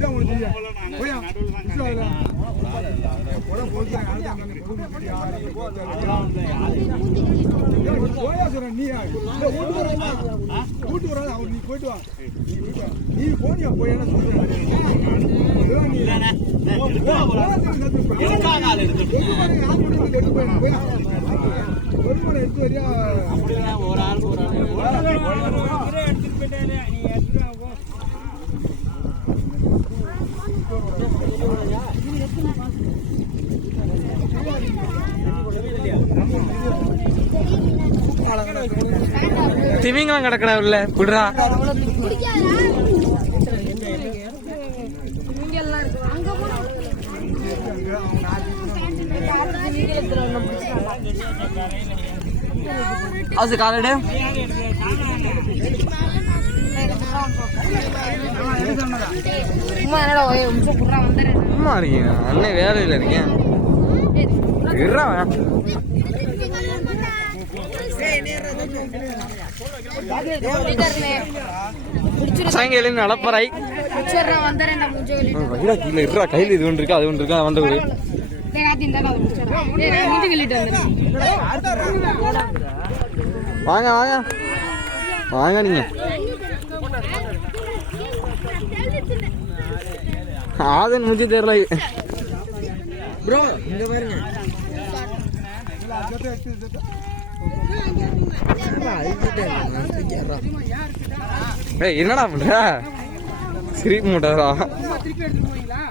தான் உங்களுக்கு போயா? ஏய், நீ போயா வீட்டு வராதா? வீட்டு வராதா? அவன் நீ போயிட்டு வா. நீ போனியா? போயான்னு சொல்றேன். இதெல்லாம் நீ- போ, போறதுக்கு திமிங்கலம் கிடக்கடா உள்ள விடுறா அது காலடு சும்மா என்னடா ஒரே நிமிஷம் இருக்கீங்க. அண்ணன் வேலையில் இருக்கேன் சாயங்காலம் வைடா கீழே இருறா கையில் இது ஒன்று இருக்கா அது ஒன்று இருக்கா வந்த ஒரு. வாங்க வாங்க. வாங்க நீங்க. ஆதன் முடிஞ்சு தெரியல. ப்ரோ இங்க பாருங்க. ஏய் என்னடா பண்ற? சிரிப்பு மூட்டா திருப்பி எடுத்துட்டு போவீங்களா?